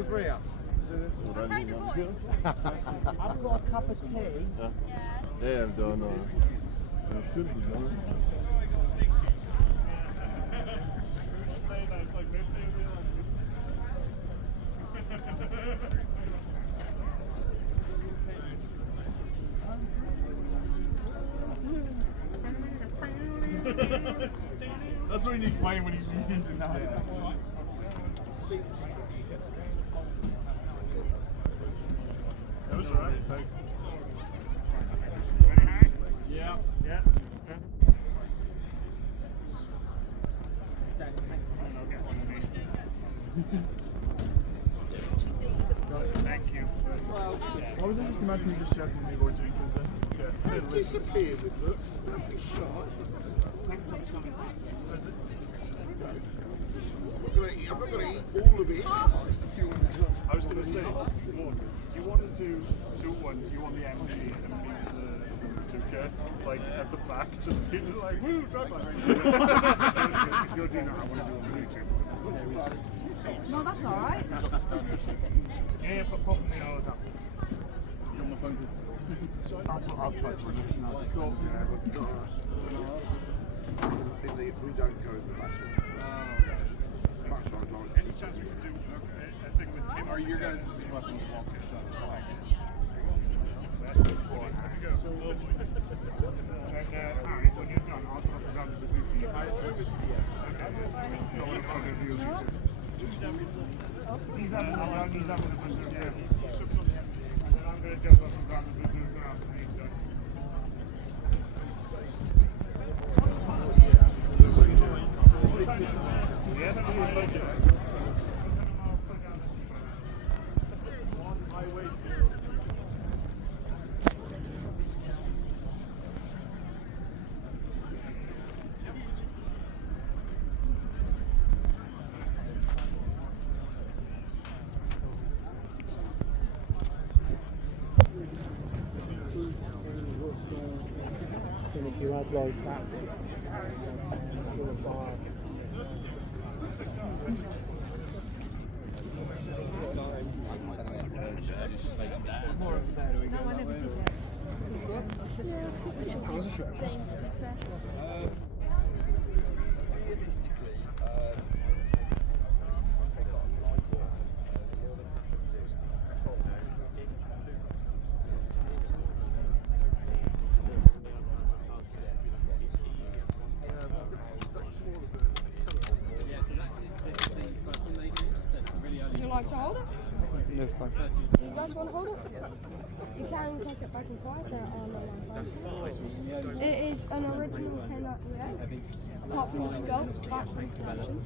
over here. I've got a cup of tea. Yeah, I've done. I should be done. That's what he's playing when he's using that. That was alright. Yeah. Yeah. Thank you. I was just imagining you just shouting me Roy Jenkins then. Yeah. Disappear with them. Don't be shy. I'm not going to eat all of it. I was going to say, do you want to do two ones? You want the MG and me the Zuka, like at the back, just being like, woo, drive by. If you're doing that, I want to do it on YouTube. No, that's alright. Yeah, pop me all of that. You on the phone? I'll put Cool. We don't go in the back. Much I'd like. Any chance we could do a thing with him? Are your guys' weapons walking shot as well? That's the point. Here we go. And Harry, when you're done, I'll drop it down to the VP. I assume it's okay. So it's not a view. He's having a preserve. Yeah. And then I'm going to jump up and down the blue ground when he's done. Yes, please, thank you. And if you had like that, more of the better. No, I never did that. Yeah, same to be fair. Would you like to hold it? No, fine. You guys want to hold it? You can take it back and forth there on the line. It is an original K98, apart from the scope, back from production.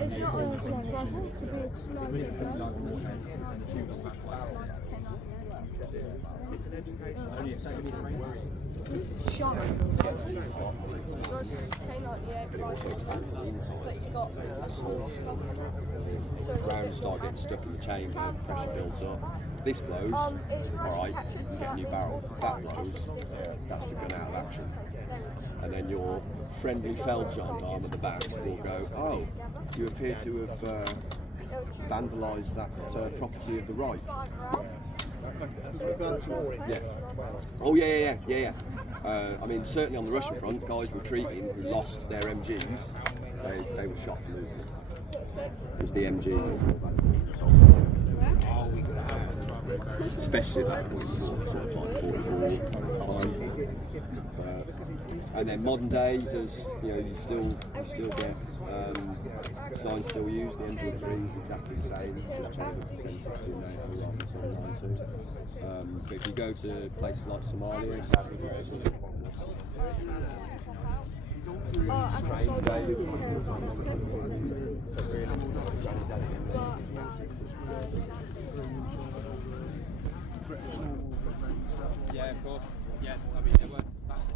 It's not a small rifle, it could be a slightly gun. It's shot. So it's K98 rifle, but it's got a small scope. Rounds start getting stuck in the chamber, pressure builds up. If this blows, alright, you get a new barrel. If that blows, that's the gun out of action. And then your friendly feld gendarme at the back will go, oh, you appear to have vandalised that property of the right. Yeah. Oh yeah. I mean, certainly on the Russian front, guys retreating who lost their MGs, they were shot for losing it. Because the MG especially that point, sort of like 44 time. And then modern day, there's you still get signs still used. The MG3 is exactly the same. Just change the 1062 NATO rather than 792. But if you go to places like Somalia, yeah, of course. Yeah, I mean, there were back to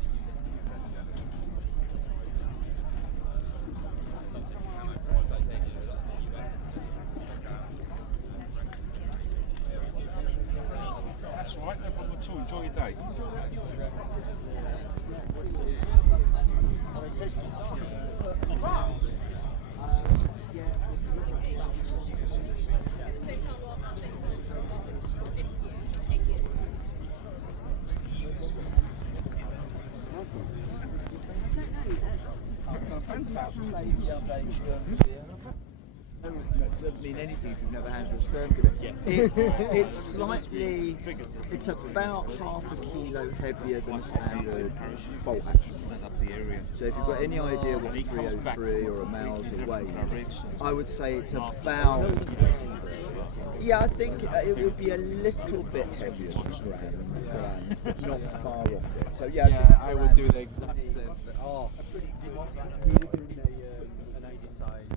That's all right, no problem at all. Enjoy your day. Doesn't mean anything if you've never handled a stern canoe. It's slightly, it's about half a kilo heavier than a standard bolt action. So if you've got any idea what 303 or a Mauser weighs, I would say it's about, yeah, I think it would be a little bit heavier than gram, but not far off it. So yeah, I would do the exact same thing. Oh, we were doing an exercise.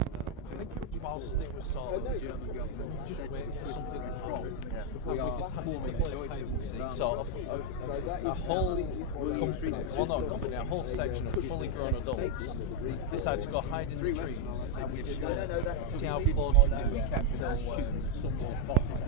I think whilst it was sort of the German government just waiting for something across, we are forming sort of a whole company, well not a company, a whole section of fully grown adults decide to go hide in the trees and we should see how close you can be kept till someone spots us.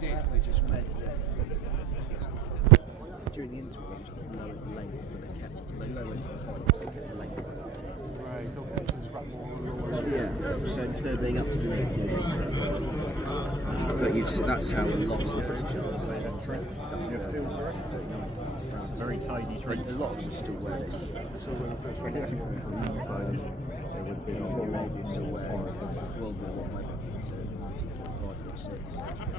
They just meant that during the interval they just lowered the length, but they lowered the point, they kept the length of the tape. Yeah, so instead of being up to the neck, but that's how a lot of the British arms very tiny tree. A lot of them are still wearing this. Still wearing World War I maybe into 1945 or 6.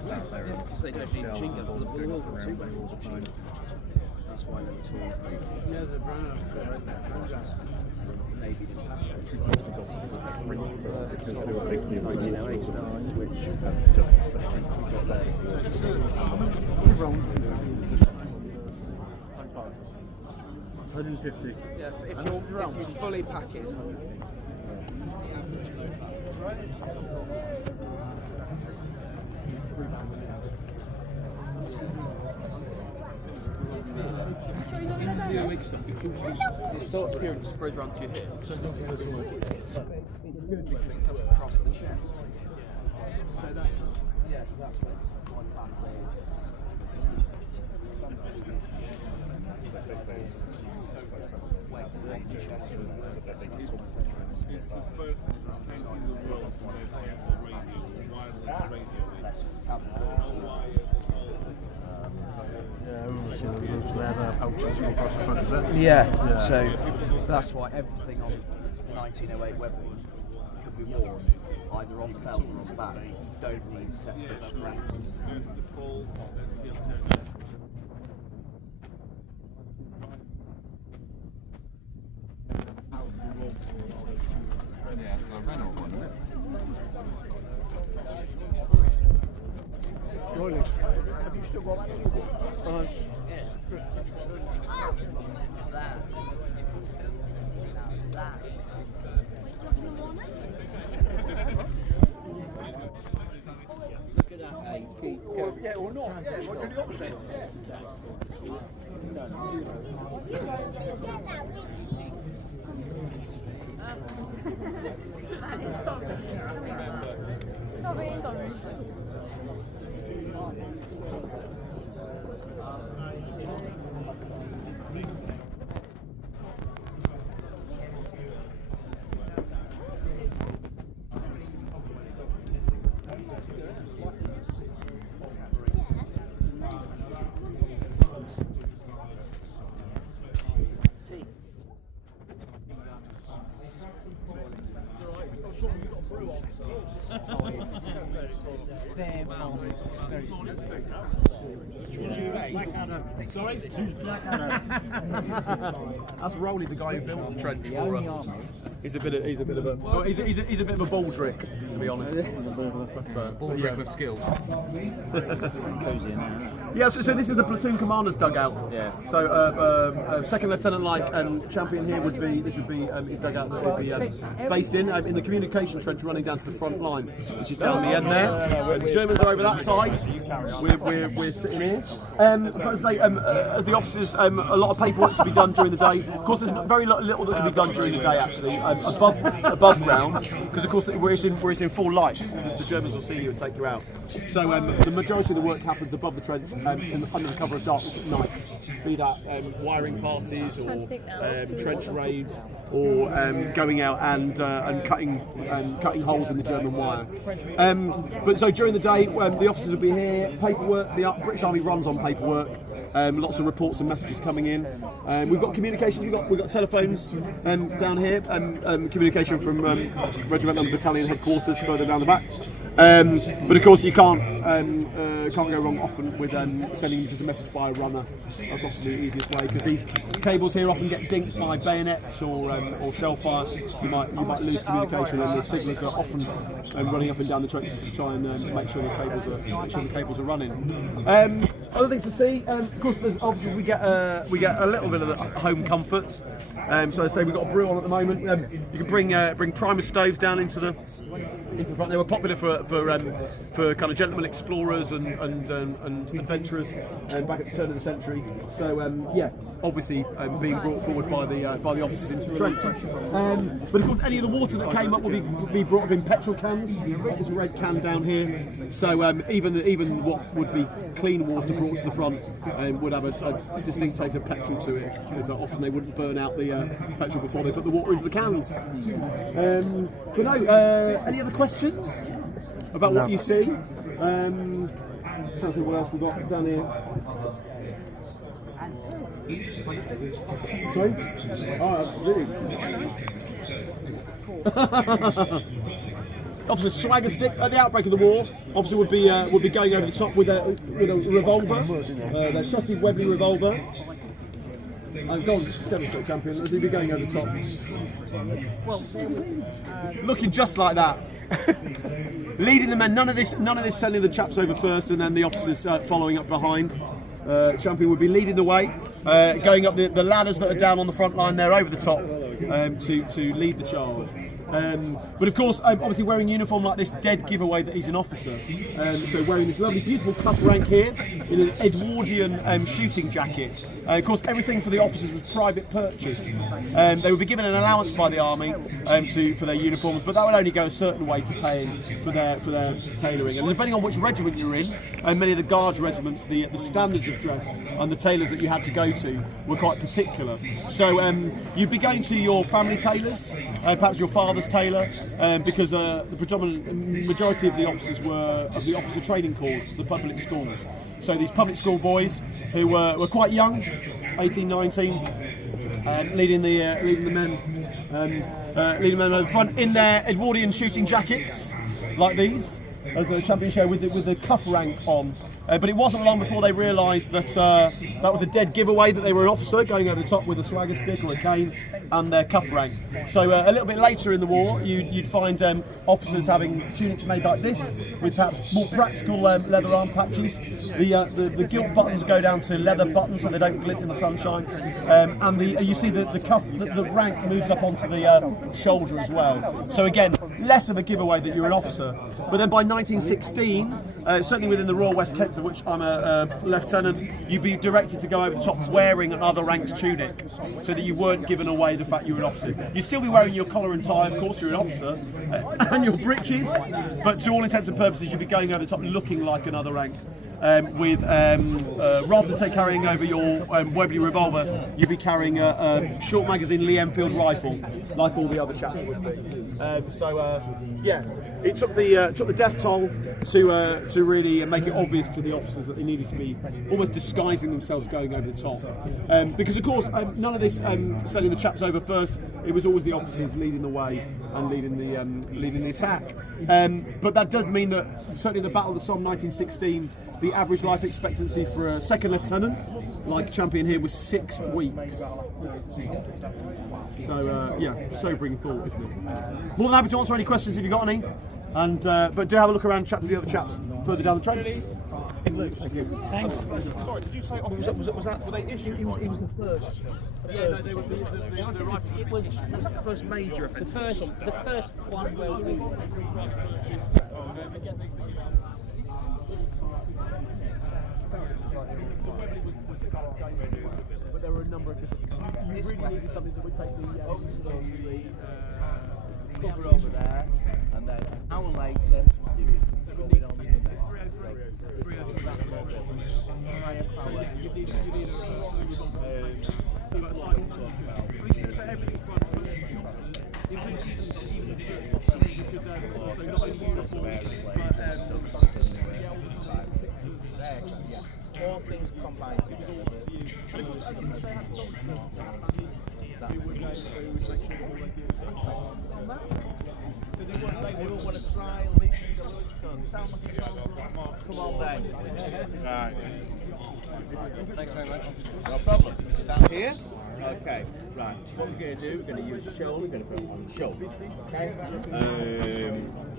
Because they don't need machine guns, but they're all two weapons machine guns. That's why they were tall. Yeah, the brown Maybe didn't have Because they were making the 1908 style, which just It's 150. yeah, if you fully pack it, it's 150. It starts here and spreads around to your hips. It's good because it doesn't cross the chest. So that's, yes, that's what one back so that they can talk to the It's the first thing in the world to have radio, wireless radio. Yeah, so that's why everything on the 1908 weapon could be worn either on the belt or on the back. Don't need separate straps. There's the pole, that's the alternative. Yeah, it's a Renault one, isn't it? Have you still got that music? Yeah, or not. Yeah, what do the opposite? Sorry. Sorry? That's Rowley, the guy who built the trench for us. He's a bit of a baldrick, to be honest. Baldrick with skills. Yeah, so this is the platoon commander's dugout. Yeah. So second lieutenant and champion here would be his dugout that would be based in the communication trench running down to the front line, which is down the end there. The Germans are over that side. We're sitting here. But as I say, as the officers, a lot of paperwork to be done during the day. Of course, there's very little that can be done during the day actually above ground, because of course we're in full light. The Germans will see you and take you out. So the majority of the work happens above the trench under the cover of darkness at night. Be that wiring parties or trench raids or going out and cutting holes in the German wire. But so during the day, the officers will be here. Paperwork. The British Army runs on paperwork. Lots of reports and messages coming in. We've got communications. We've got telephones down here. Communication from regimental and battalion headquarters further down the back. But of course, you can't go wrong often with sending just a message by a runner. That's often the easiest way, because these cables here often get dinked by bayonets or shell fire. You might lose communication, and the signals are often running up and down the trenches to try and make sure the cables are running. Other things to see, of course, obviously we get a little bit of the home comforts. So I say we've got a brew on at the moment. You can bring primus stoves down into the front. They were popular for kind of gentlemen explorers and adventurers back at the turn of the century. So yeah, obviously being brought forward by the officers into the trench. But of course, any of the water that came up will be brought up in petrol cans. There's a red can down here. So even what would be clean water brought to the front would have a distinct taste of petrol to it, because often they wouldn't burn out the petrol before they put the water into the cans. But no, any other questions about what you see? Trying to think what else we've got down here. Sorry? Oh, absolutely. Officer swagger stick at the outbreak of the war. Officer would be going over the top with a revolver, their trusty Webley revolver. Go on, demonstrate, champion. He'd be going over the top. Well, looking just like that. Leading the men. None of this sending the chaps over first and then the officers following up behind. Champion would be leading the way, going up the ladders that are down on the front line there over the top to lead the charge. But of course, obviously wearing uniform like this, dead giveaway that he's an officer. So wearing this lovely, beautiful cuff rank here in an Edwardian shooting jacket. Of course, everything for the officers was private purchase. They would be given an allowance by the army for their uniforms, but that would only go a certain way to paying for their tailoring. And depending on which regiment you're in, many of the Guards regiments, the standards of dress and the tailors that you had to go to were quite particular. So you'd be going to your family tailors, perhaps your father's tailor, because the predominant majority of the officers were of the officer training corps, the public schools. So these public school boys who were quite young, 18, 19, leading the men over the front in their Edwardian shooting jackets like these, as a champion show with the cuff rank on. But it wasn't long before they realised that that was a dead giveaway, that they were an officer going over the top with a swagger stick or a cane and their cuff rank. So a little bit later in the war, you'd find officers having tunics made like this, with perhaps more practical leather arm patches. The gilt buttons go down to leather buttons so they don't glint in the sunshine. And you see the cuff, the rank moves up onto the shoulder as well. So again, less of a giveaway that you're an officer. But then by 1916, certainly within the Royal West Kents, of which I'm a lieutenant, you'd be directed to go over the top wearing another rank's tunic, so that you weren't given away the fact you were an officer. You'd still be wearing your collar and tie, of course, you're an officer, and your breeches, but to all intents and purposes, you'd be going over the top looking like another rank. with rather than carrying over your Webley revolver, you'd be carrying a short magazine Lee Enfield rifle, like all the other chaps would be. Yeah, it took the death toll to really make it obvious to the officers that they needed to be almost disguising themselves going over the top. Because of course, none of this sending the chaps over first. It was always the officers leading the way and leading the attack. But that does mean that certainly in the Battle of the Somme 1916, the average life expectancy for a second lieutenant, like Champion here, was 6 weeks. So yeah, sobering thought, isn't it? More than happy to answer any questions if you've got any. And but do have a look around, chat to the other chaps further down the train. Thank you. Thanks. Sorry, did you say was that were they issued? He was the first. Yeah, no, they were It was the first major offence. the first one well done. But there were a number of different. You really needed something that would take the cover over there, and then an hour later, you go in on the next. Higher power. You need a slightly so everything front. You could also not only uniform, but all things combined together. So they all want to try and make sound like a song. Come on then. Right. Thanks very much. No problem. Stand here. Okay. Right. What we're going to do, we're going to use the shoulder. We're going to put it on the shoulder. Okay.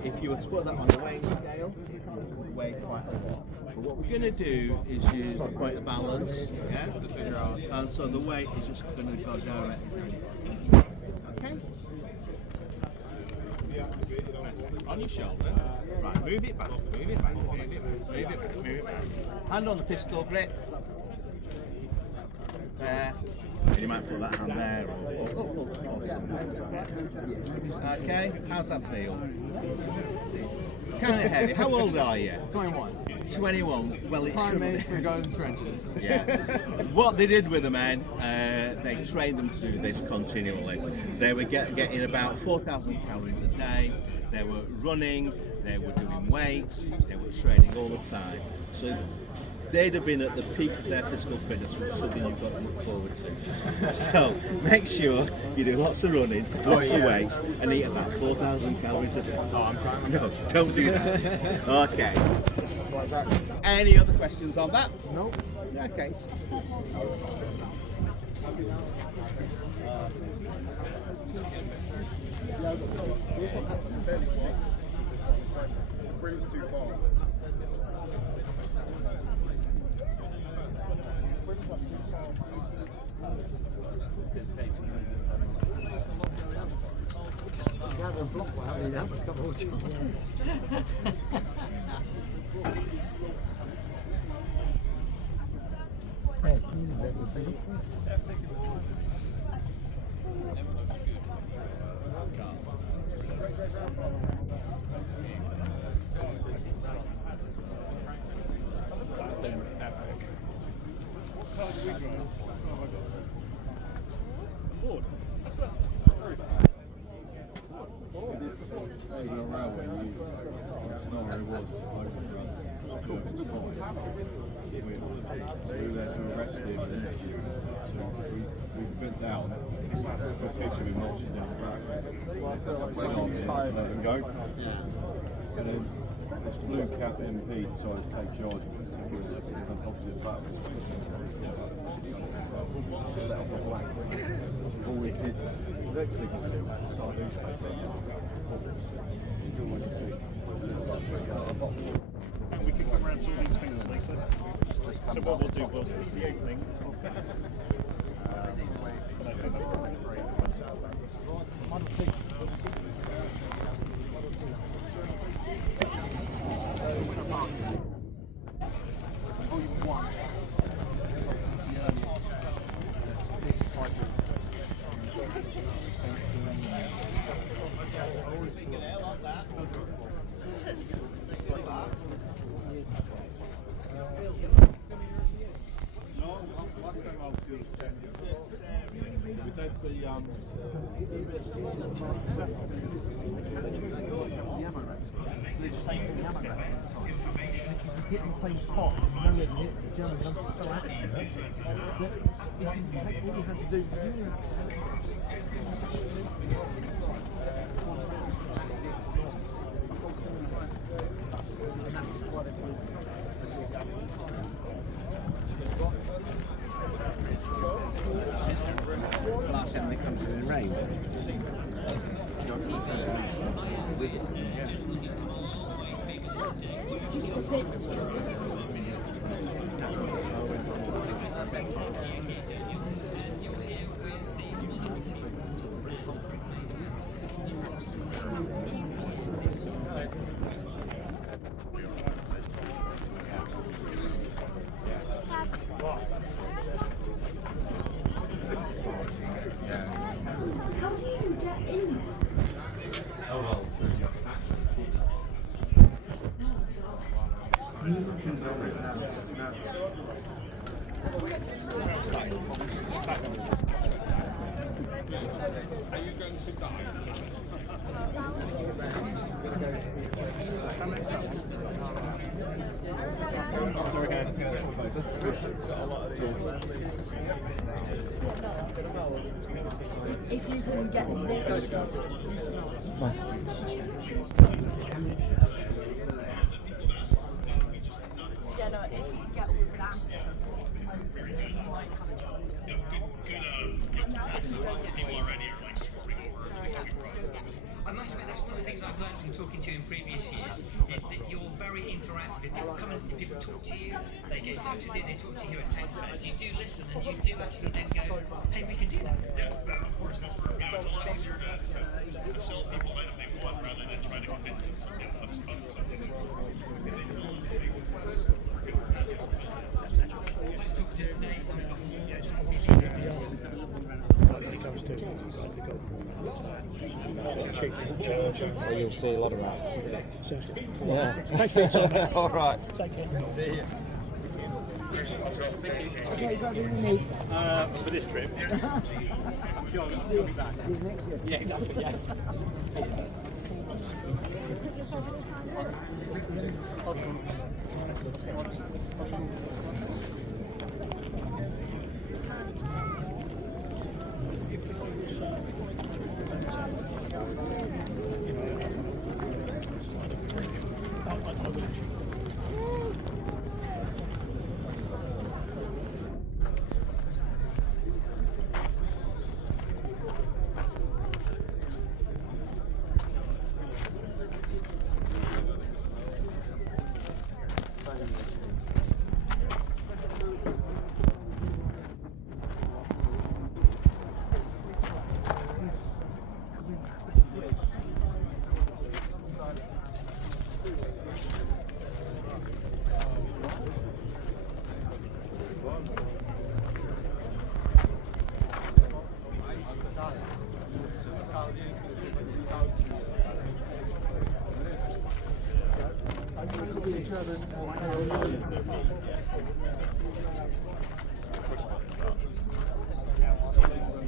If you were to put that on the weighing scale, it would weigh quite a lot. But what we're going to do is use the point of balance. Yeah. To figure out. And so the weight is just going to go directly. Okay. On your shoulder. Right, move it back, move it back, move it back, move it back, move it back. Hand on the pistol grip. There. You might put that hand there. Okay, how's that feel? Kind of heavy. How old are you? 21. 21. Well, it Prime shouldn't age for going to trenches. Yeah. What they did with the men, they trained them to do this continually. They were getting about 4,000 calories a day. They were running, they were doing weights, they were training all the time. So they'd have been at the peak of their physical fitness, which is something you've got to look forward to. So make sure you do lots of running, lots of weights, and eat about 4,000 calories a day. Oh, I'm trying. No, don't do that. Okay. Any other questions on that? No. Okay. That's fairly sick with this one, so the brim's too far. We bent down, for a picture we marched down let them go. And then this blue cap MP decided to take charge of the opposite battle. Set that off a black. All we did, the next thing we did was the side And we can come around to all these things later. So what we'll do, we'll see the opening of this. But I think I'll probably three. Hit the same spot, you know where to hit the German, I'm so happy that all you had to do. Last time they come to the rain. Are you going to die? Sorry, can I just get a short photo? If you can get the big stuff. Yeah, no, if you get all of that. Good accent. People already are like swarming over everything we brought. I must admit, that's one of the things I've learned from talking to you in previous years, is that you're very interactive. If people come and if people talk to you, they get in touch with you, they talk to you here at TechFest, you do listen and you do actually then go, hey, we can do that. Yeah, of course, that's where, it's a lot easier to sell people an item they want rather than trying to convince them something of something. And they tell us, hey, we're happy to fill that. Let's talk to us today. Well, you'll see a lot of that. Yeah. Thanks for your time, mate. All right. Take care. See you. For this trip. I'm sure I'll be back. Yeah, exactly, yeah.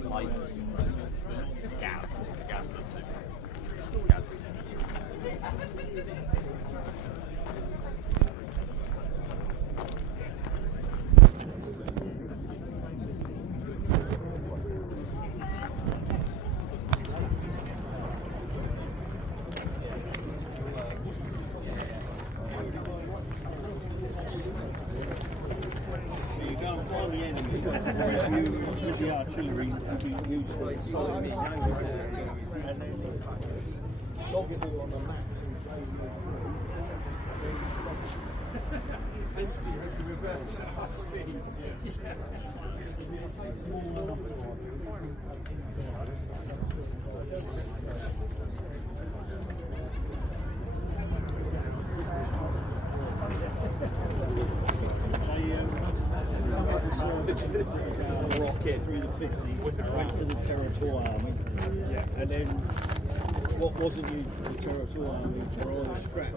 Lights. Gas. Gas. You go and find the enemy, whereas you use the artillery, you use the solid and then dog it all on the map. Reverse half speed. Rocket through the 50s, went to the Territorial Army, and then what wasn't used for the Territorial Army were either scrapped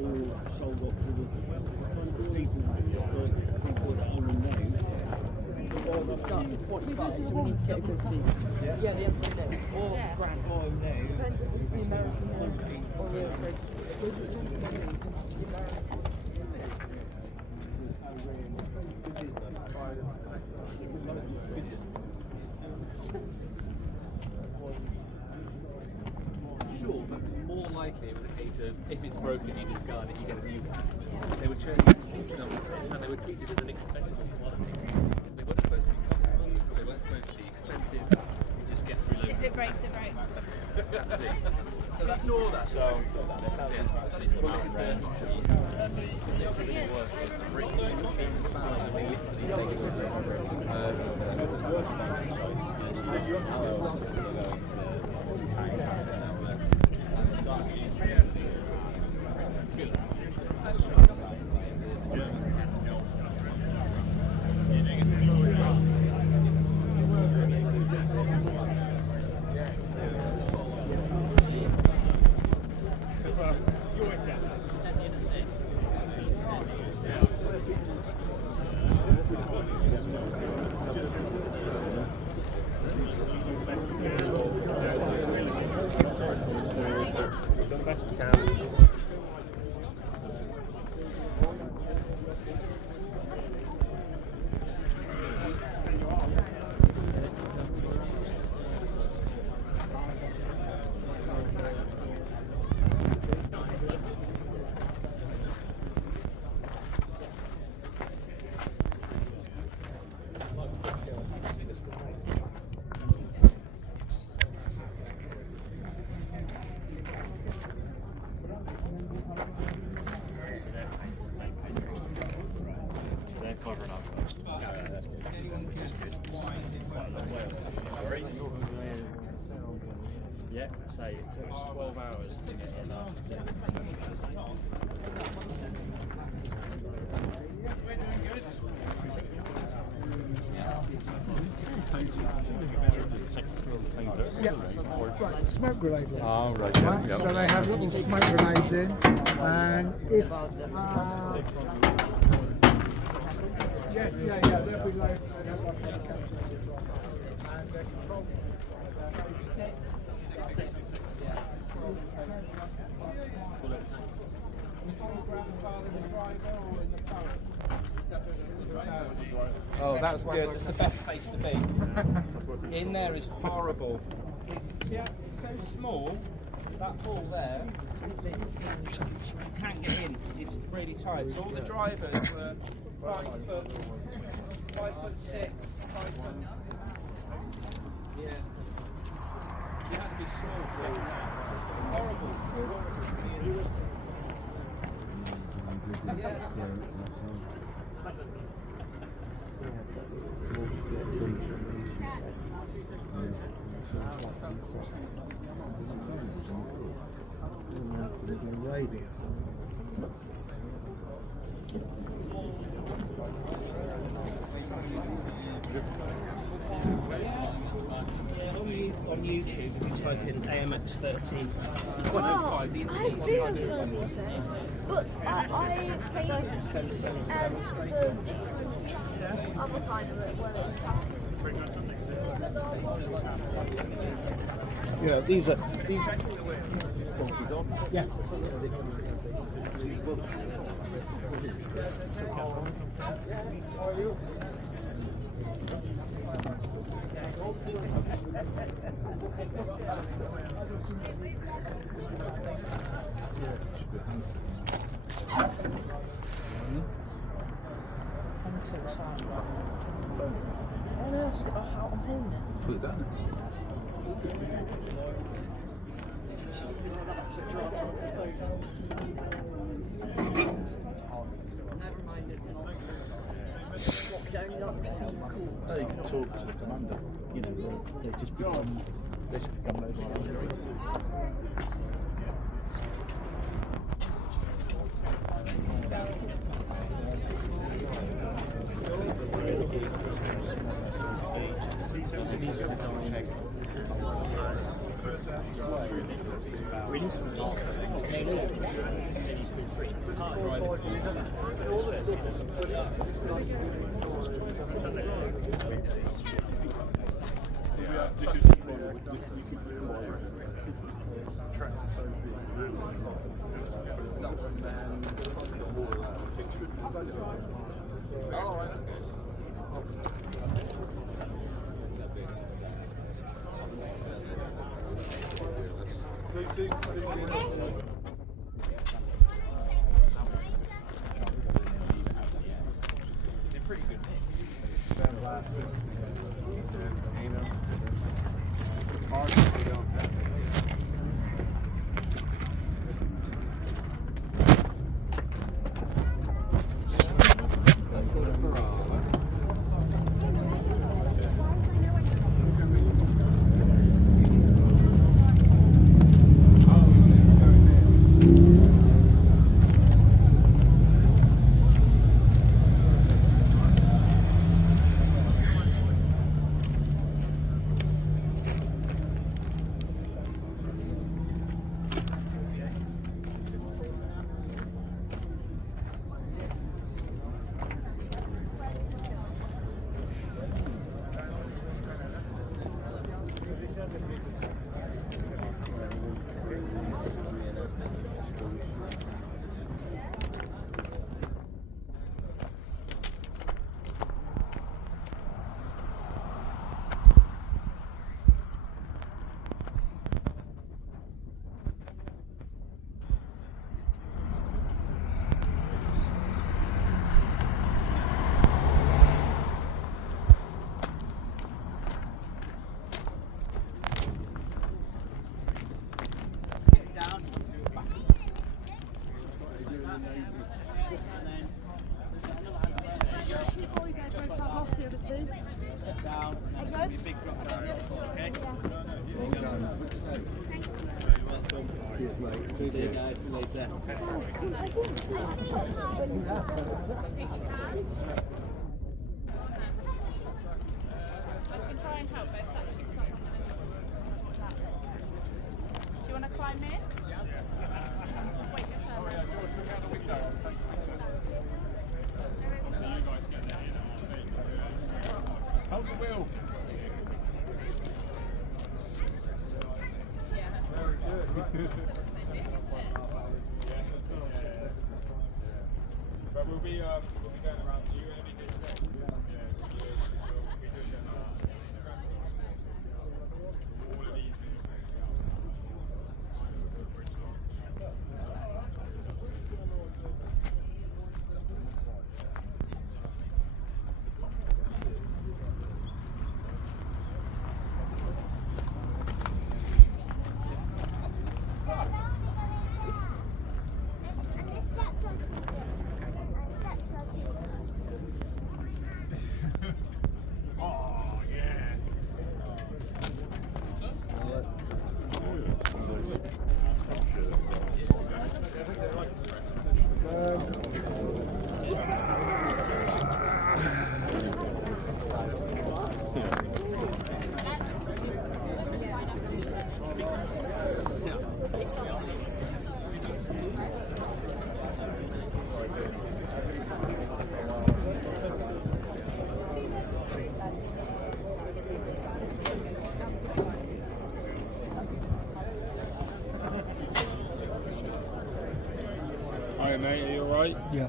or sold off to the people that own them now. starts at 45, so we need to get a good seat. Yeah, the M3 or Grand. Depends if it's the American or the Fred. Sure, but more likely it was a case of if it's broken, you discard it, you get a new one. They were churning huge numbers of this, and they were treated as an expendable commodity. They weren't supposed to be profitable, they weren't supposed to be expensive. You just get through loads. If it breaks, it breaks. That's it. So that's all that. So that's how it is. Well, this is the piece. It didn't work. It's the bricks. And we literally take it as Yeah, say it took us 12 hours to get in after. Yeah, right, smoke grenades in. Oh, right, yeah, yeah. So they have little smoke grenades in, and if... yes, yeah, they'll be low. Oh, that's good. That's the best place to be. In there is horrible. See how it's so small? That hole there, you can't get in. It's really tight. So all the drivers were 5'6", 5'. Yeah. You have to be small for it. Horrible. On YouTube, if you type in AMX 13, 105, the I've been on Dorset, but I played and the other kind of it where Yeah, these are. Yeah. Put it down. They can talk to the commander, you know, they just become mobile. Step down and then give me a big drop down. Okay? Cheers, mate. See you guys later. I can try and help, but it's that picks up on the Do you want to climb in? Wait your turn. Hold the wheel. Very good. But we'll be going around. You going to be here today? Yeah. So we'll be doing all of these. Oh, yeah. Hi mate, are you alright? Yeah. Yeah.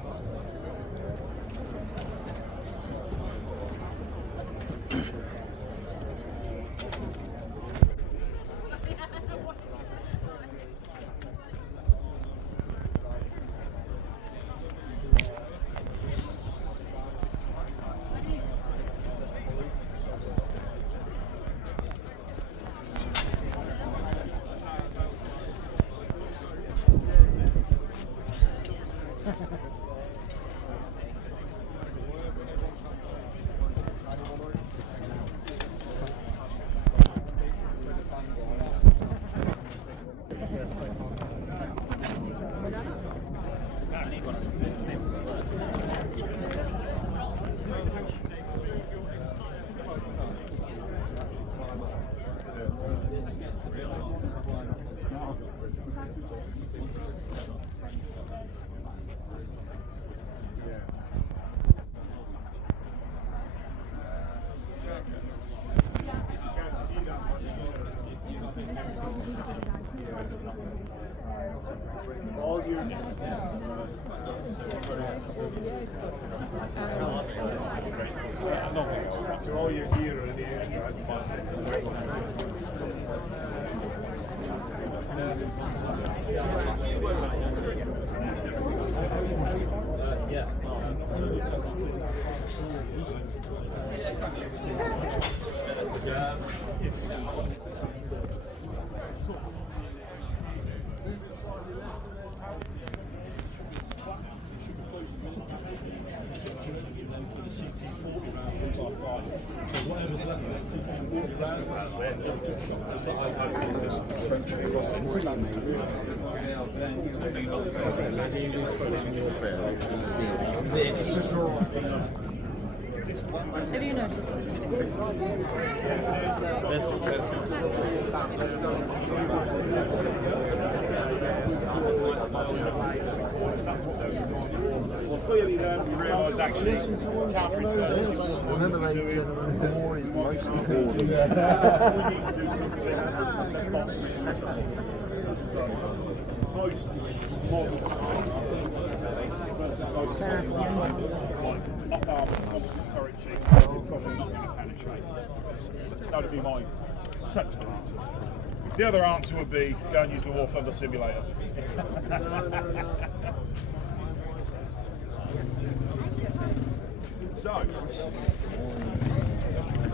So all your gear are in the air. Yeah. Have you noticed? Well, clearly then we realised actually can't research. Remember that more is most important. We need to do something responsible testing. Most modern up-arm composite turret shields, you're probably not going to penetrate. That would be my sensible answer. The other answer would be go and use the War Thunder simulator. So,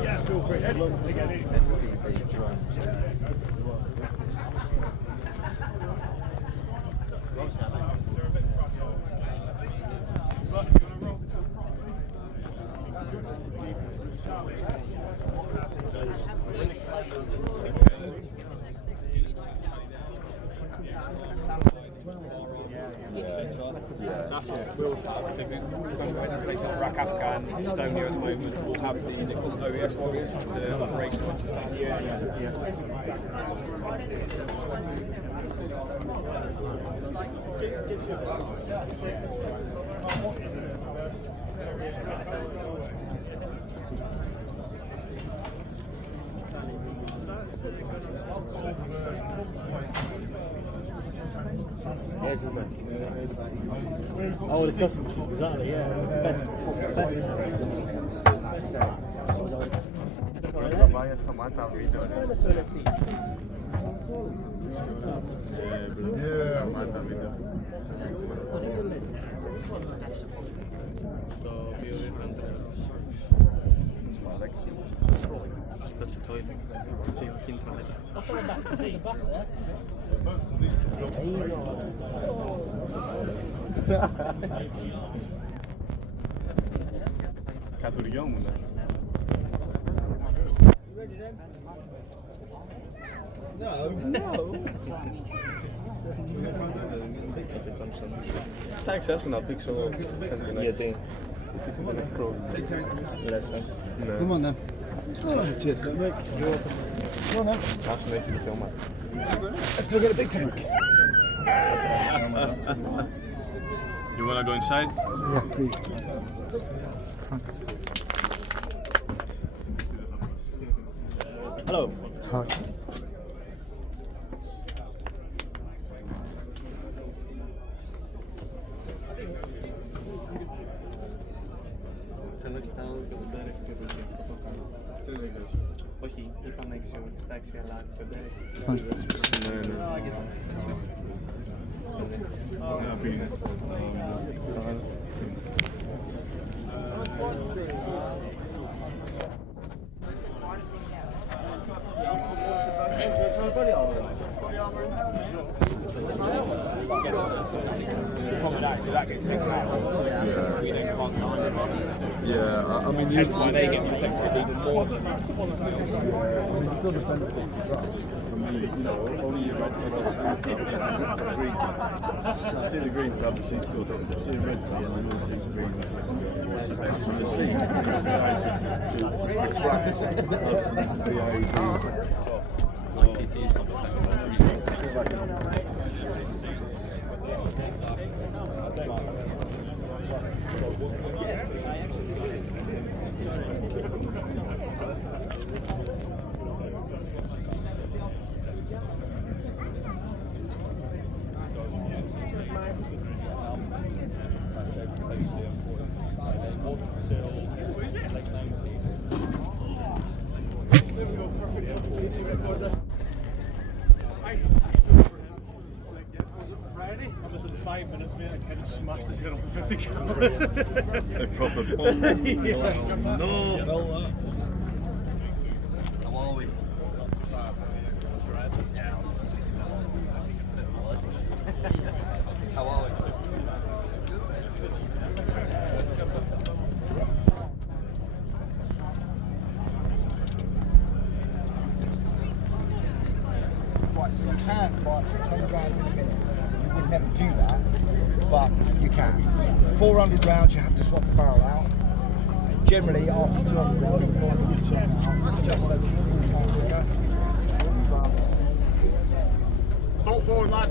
yeah, feel free to get in. That's what we'll have. So we're going to places like Iraq, Afghan, Estonia at the moment. We'll have the OES warriors to operational and stuff. Oh, the custom, exactly, yeah. That's a toy thing. I'll put it back to see the back there. Katurigão, né? No. Thanks, that's not big so. Yeah, thing. Come on then. Cheers, mate. Come on then. That's making the film, man. Let's go get a big tank. You wanna go inside? Yeah, please. Hello. Hi. Όχι, είπαμε 6 αλλά το Yeah, I mean, hence why they get protected even more. Sort of benefits as well. For me, you know, only you red tab, green tab. See the green tab, the seat's good. See the red tab, and the seat's green. The seat is designed to retract as the AED. Like TT is not And within 5 minutes, mate, I kind of smashed his head off the 50 cal. A proper bomb. No. How are we? How are we? Right, so you can buy 600 rounds in a minute. You would never do that, but you can. 400 rounds, you have to swap the barrel out. Generally, after 200 rounds, you go on the chest, just so that you can pull trigger. Bolt forward, lad.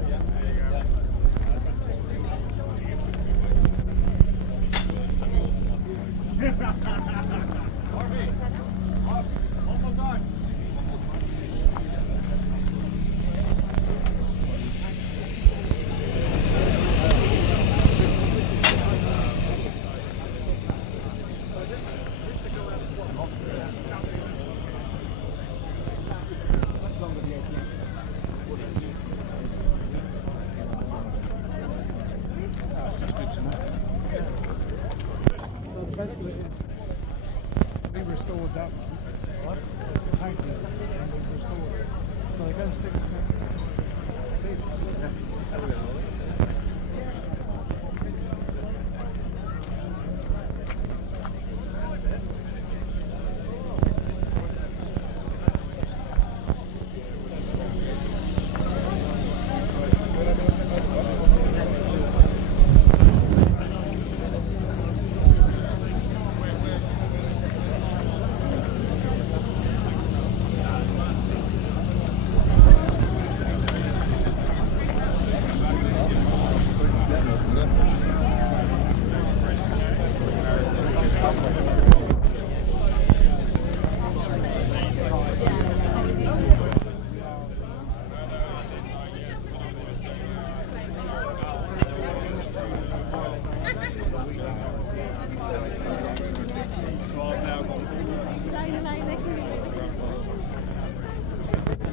One more time. So the best of it is we restored that one. What? It's the tank is, and we restored it. So they're going to stick to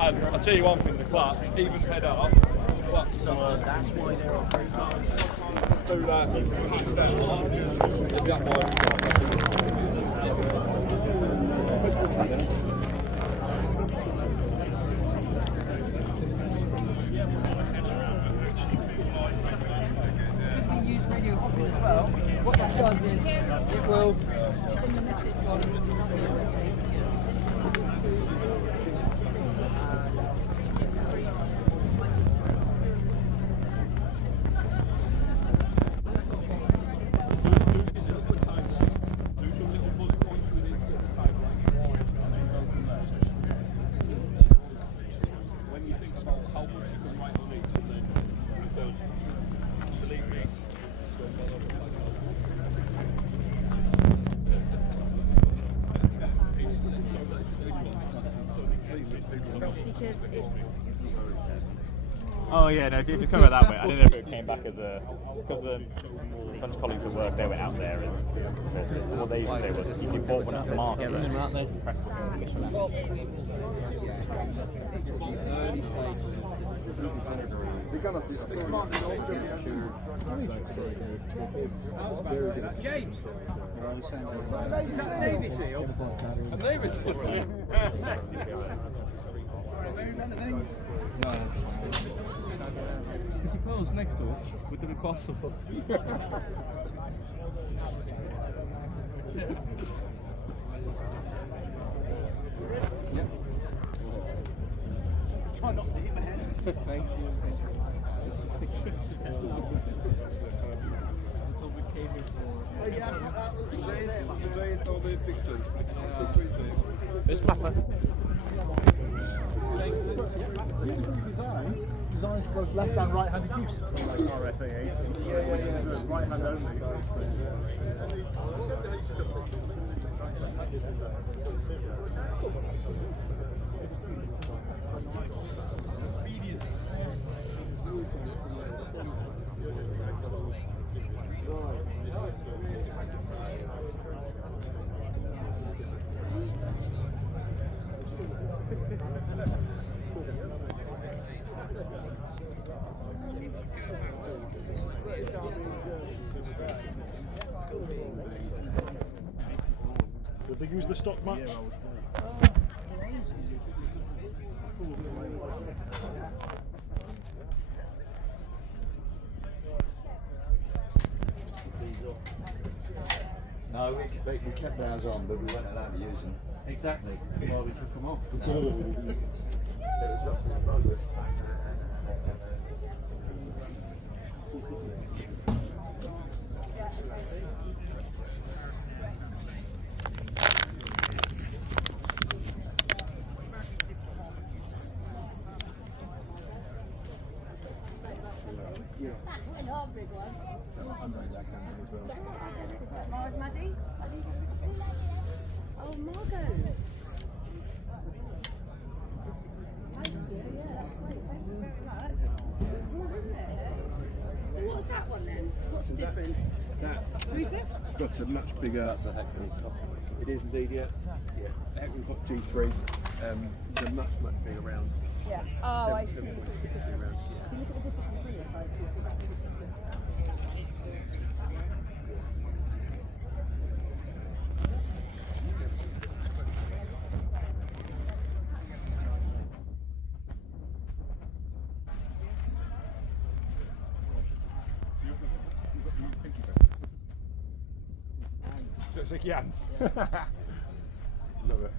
And I'll tell you one thing, the clutch, even head up, clutch somewhere. That's why they're on do that, catch that one, and jump We use radio hopping as well. What that does is it will send the message on because it's. Oh yeah, no, if you come out that way, I don't know if it came back as a, because a bunch of colleagues at work, they were out there, and what they used to say was, if you bought one at the market, James! Is that Navy SEAL? A Navy SEAL? No, if you close next to it, would it be possible? try not to hit my head. Thank you. Design both left and right-handed use. Like RSA 80. Yeah. Right hand only. Did they use the stock match? No, we kept ours on, but we weren't allowed to use them. Exactly. Why we took them off. Oh, Margot. So what's that one then? What's the difference? That got a much bigger. It is indeed, yeah. Yeah. We've got G3. It's a much bigger round. Yeah. Oh, I see. 7.6 round. If you look at the difference between it, like, Shake your hands. Love it.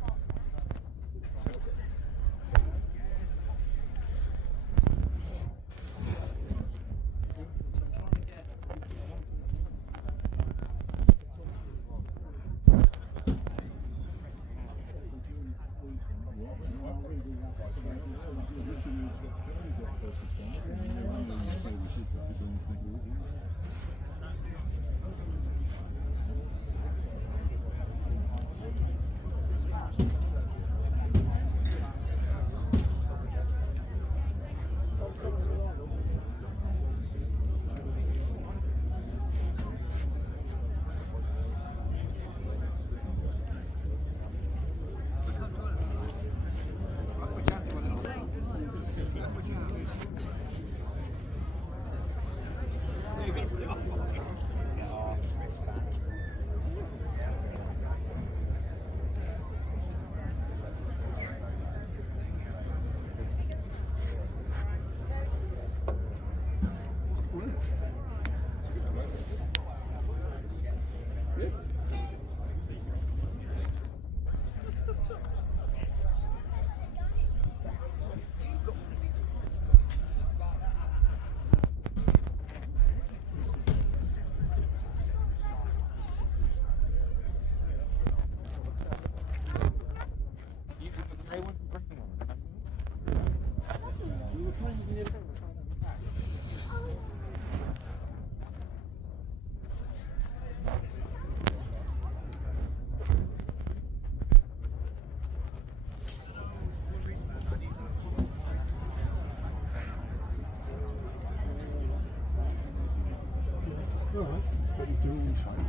Alright, but you do always find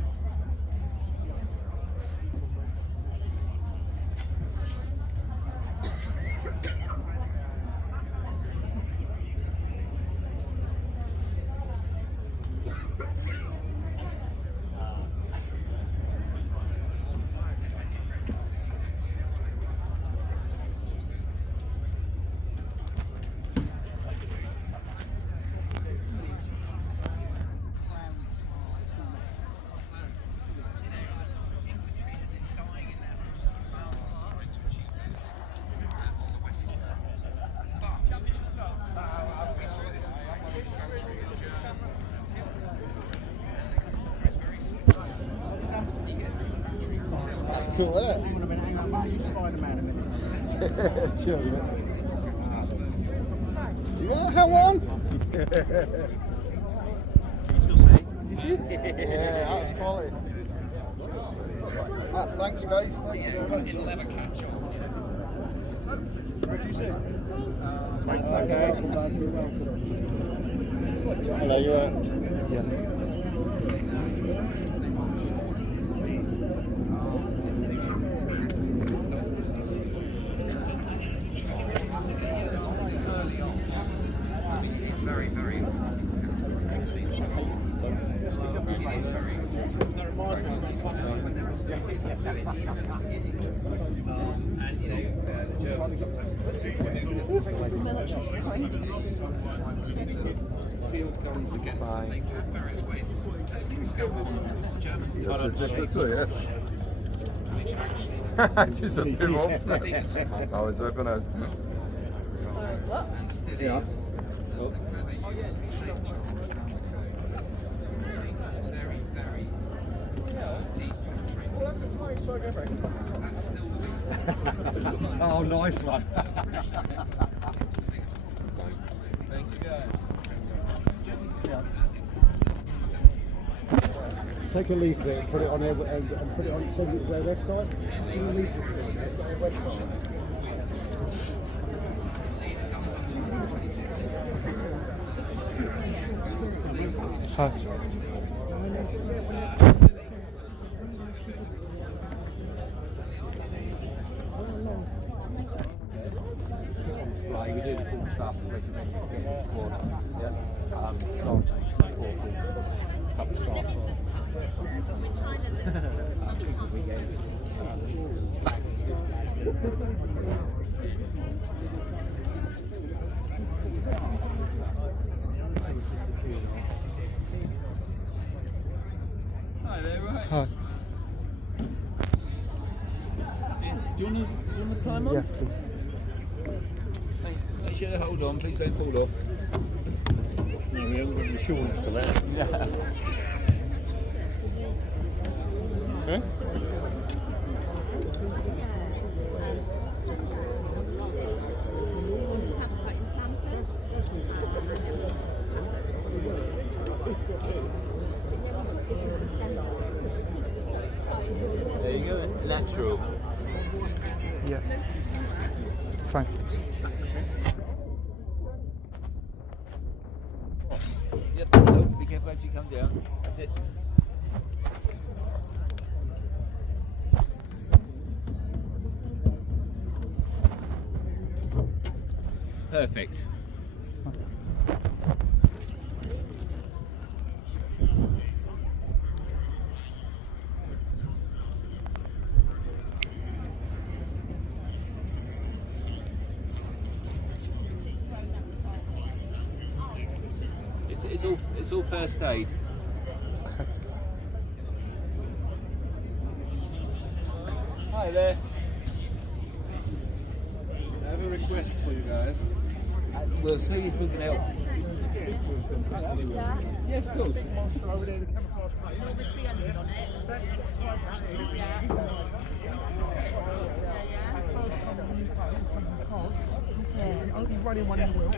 That's cool, isn't it? Hang on a minute, hang on. I might use Spider-Man a minute. Chill, yeah. Come on! Can you still see? You see? Yeah, that's quality. Ah, thanks, guys. Thank you very much. What did you say? Thanks, okay. Hello, you alright? Yeah. Very, very. And you know, the Germans sometimes field guns against them. They do it various ways. As things go on, the Germans do it. Which actually Just a bit off. I was recognised. and still is the clever use of St. George around the coast. It's very, very deep penetrating. That's still the biggest. Oh, nice one. Thank you guys. Take a leaflet and put it on their and put it on, send it to their website. Do a leaflet to their website. Hi. Like we do the full stuff and regimental squad. Yeah. Sergeant, corporal, couple of staff. I think we get Hi there, right? Hi. Do you want to time on? Yeah. Make sure they hold on, please don't fall off. No, we haven't got insurance for that. Yeah. Okay. There you go, natural. Yeah. Thanks. Yep, be careful as you come down. That's it. Perfect. It's all first aid. Hi there. I have a request for you guys. We'll see if we can help. Yes, of course. With 300 on it. Yeah. Only running one in the wheel.